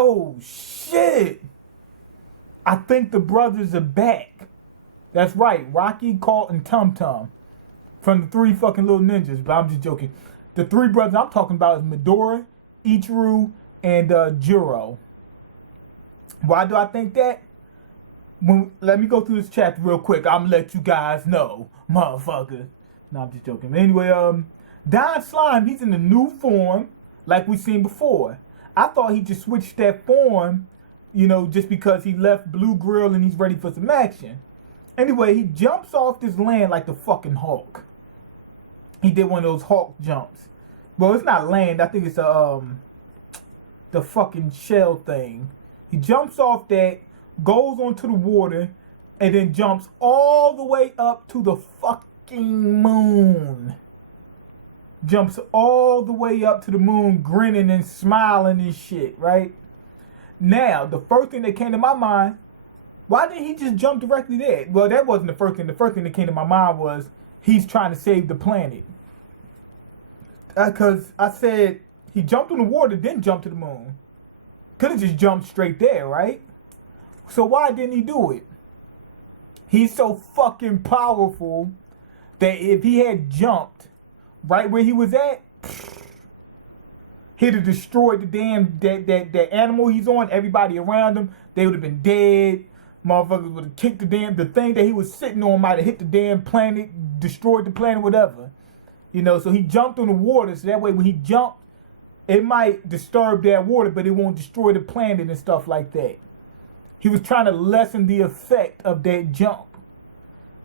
Oh, shit. I think the brothers are back. That's right. Rocky, Colt, and Tum Tum. From the three fucking little ninjas. But I'm just joking. The three brothers I'm talking about is Midori, Ichiru, and Juro. Why do I think that? Let me go through this chapter real quick. I'm gonna let you guys know, motherfucker. No, I'm just joking. But anyway, Don Slime, he's in the new form, like we seen before. I thought he just switched that form, just because he left Blue Grill and he's ready for some action. Anyway, he jumps off this land like the fucking Hulk. He did one of those Hulk jumps. Well, it's not land. I think it's the fucking shell thing. He jumps off that, goes onto the water, and then jumps all the way up to the fucking moon. Jumps all the way up to the moon, grinning and smiling and shit, right? Now, the first thing that came to my mind, why didn't he just jump directly there? Well, that wasn't the first thing. The first thing that came to my mind was he's trying to save the planet. Because I said he jumped in the water, then jumped to the moon. Could have just jumped straight there, right? So why didn't he do it? He's so fucking powerful that if he had jumped right where he was at, he'd have destroyed the damn that animal he's on. Everybody around him, they would have been dead. Motherfuckers would have kicked the thing that he was sitting on might have hit the damn planet, destroyed the planet, whatever. So he jumped on the water, so that way when he jumped, it might disturb that water, but it won't destroy the planet and stuff like that. He was trying to lessen the effect of that jump.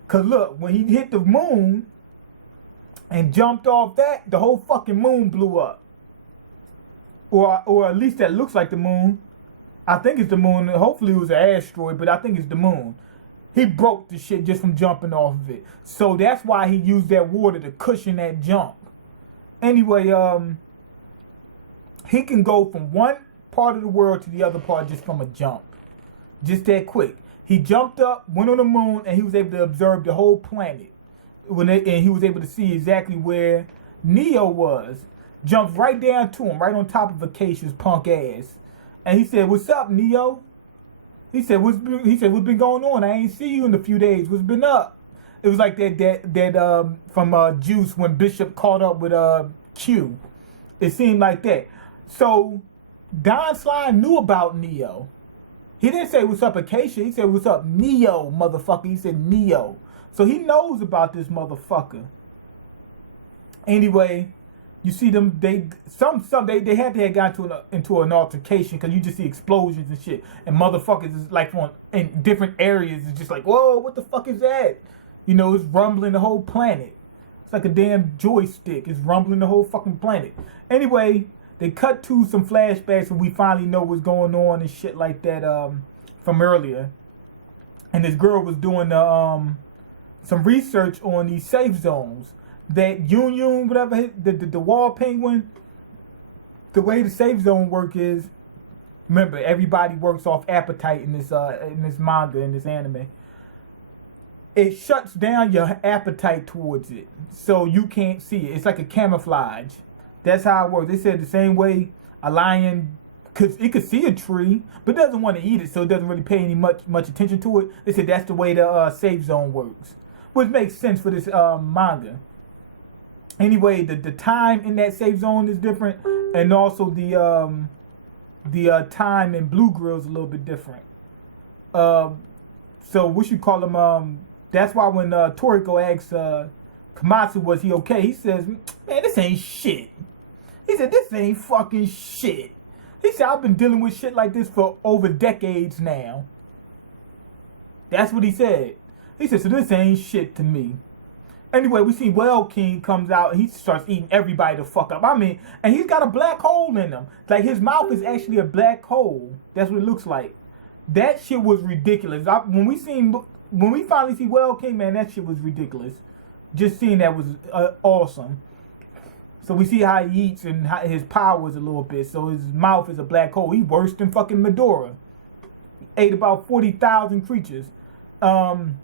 Because look, when he hit the moon and jumped off that, the whole fucking moon blew up. Or at least that looks like the moon. I think it's the moon. Hopefully it was an asteroid, but I think it's the moon. He broke the shit just from jumping off of it. So that's why he used that water to cushion that jump. Anyway, he can go from one part of the world to the other part just from a jump. Just that quick. He jumped up, went on the moon, and he was able to observe the whole planet. And he was able to see exactly where Neo was. Jumped right down to him, right on top of Acacia's punk ass. And he said, "What's up, Neo?" He said, "What's been going on? I ain't see you in a few days. What's been up?" It was like that from Juice when Bishop caught up with Q. It seemed like that. So Don Slime knew about Neo. He didn't say what's up, Acacia. He said what's up, Neo, motherfucker. He said Neo. So he knows about this motherfucker. Anyway, you see them. They had to have gotten into an altercation because you just see explosions and shit, and motherfuckers is like in different areas. It's just like, whoa, what the fuck is that? It's rumbling the whole planet. It's like a damn joystick. It's rumbling the whole fucking planet. Anyway, they cut to some flashbacks and we finally know what's going on and shit like that from earlier. And this girl was doing some research on these safe zones. That Yun, whatever, the wall penguin, the way the safe zone work is, remember, everybody works off appetite in this manga, in this anime. It shuts down your appetite towards it, so you can't see it. It's like a camouflage. That's how it works. They said the same way a lion, cause it could see a tree, but doesn't want to eat it, so it doesn't really pay any much attention to it. They said that's the way the safe zone works, which makes sense for this manga. Anyway, the time in that safe zone is different, and also the time in Blue Grill is a little bit different. So what you call them? That's why when Toriko asks Komatsu was he okay, he says, "Man, this ain't shit." He said, "This ain't fucking shit." He said, "I've been dealing with shit like this for over decades now." That's what he said. He said, "So this ain't shit to me." Anyway, we see Well King comes out and he starts eating everybody the fuck up. And he's got a black hole in him. Like his mouth is actually a black hole. That's what it looks like. That shit was ridiculous. When we finally see Well King, man, that shit was ridiculous. Just seeing that was awesome. So we see how he eats and how his power is a little bit. So his mouth is a black hole. He worse than fucking Medora. He ate about 40,000 creatures. Don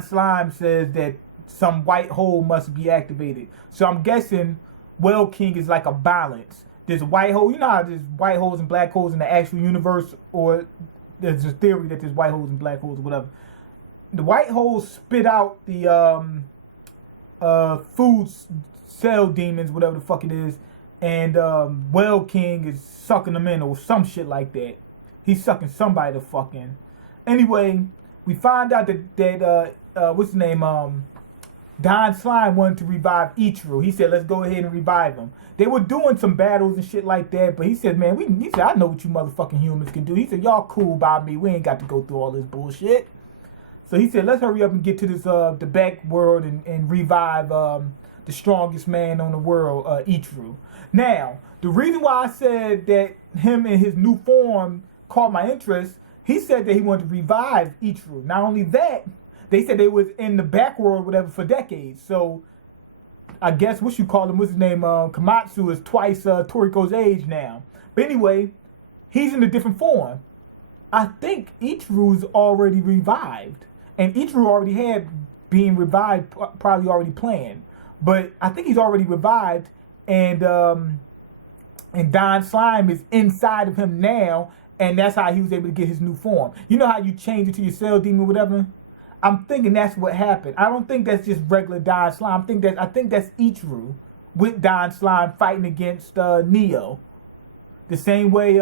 Slime says that some white hole must be activated. So I'm guessing Well King is like a balance. there's a white hole. You know how there's white holes and black holes in the actual universe, or there's a theory that there's white holes and black holes or whatever. The white holes spit out the food cell demons, whatever the fuck it is, and Well King is sucking them in or some shit like that. He's sucking somebody to fuck in. Anyway, we find out that what's his name? Don Slime wanted to revive Ichiru. He said, let's go ahead and revive him. They were doing some battles and shit like that, but he said, man, he said, I know what you motherfucking humans can do. He said, y'all cool by me. We ain't got to go through all this bullshit. So he said, let's hurry up and get to this the back world and revive the strongest man on the world, Ichiru. Now, the reason why I said that him in his new form caught my interest, he said that he wanted to revive Ichiru. Not only that, they said they was in the back world, whatever, for decades. So I guess what you call him, what's his name? Komatsu is twice Toriko's age now. But anyway, he's in a different form. I think Ichiru's already revived. And Ichiru already had being revived, probably already planned. But I think he's already revived, and Don Slime is inside of him now, and that's how he was able to get his new form. You know how you change it to your cell demon or whatever? I'm thinking that's what happened. I don't think that's just regular Don Slime. I think that's Ichiru with Don Slime fighting against Neo. The same way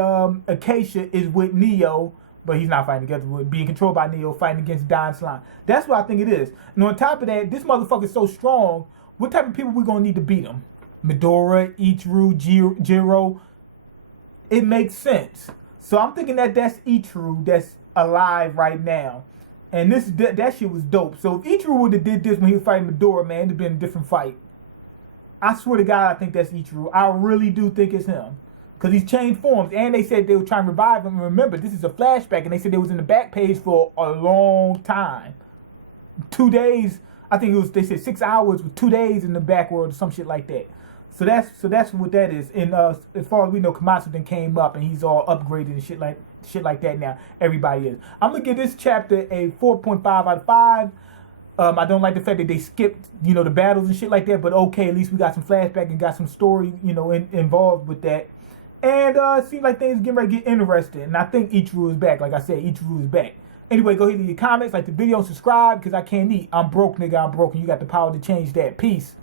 Acacia is with Neo, but he's not fighting together, with being controlled by Neo, fighting against Don Slime. That's what I think it is. And on top of that, this motherfucker's so strong. What type of people we gonna need to beat him? Midoriya, Ichiru, Jiro. It makes sense. So I'm thinking that that's Ichiru that's alive right now. And that shit was dope. So if Ichiru would have did this when he was fighting Midoriya, man, it'd have been a different fight. I swear to God, I think that's Ichiru. I really do think it's him. Because he's changed forms. And they said they were trying to revive him. And remember, this is a flashback. And they said they was in the back page for a long time. 2 days. I think it was, they said 6 hours with 2 days in the back world or some shit like that. So that's what that is. And as far as we know, Komatsu then came up and he's all upgraded and shit like that now. Everybody is. I'm going to give this chapter a 4.5 out of 5. I don't like the fact that they skipped, the battles and shit like that. But okay, at least we got some flashback and got some story, involved with that. And it seems like things getting ready to get interesting. And I think Ichiru is back. Like I said, Ichiru is back. Anyway, go ahead and leave your comments, like the video, subscribe, because I can't eat. I'm broke, nigga. I'm broke, and you got the power to change that. Peace.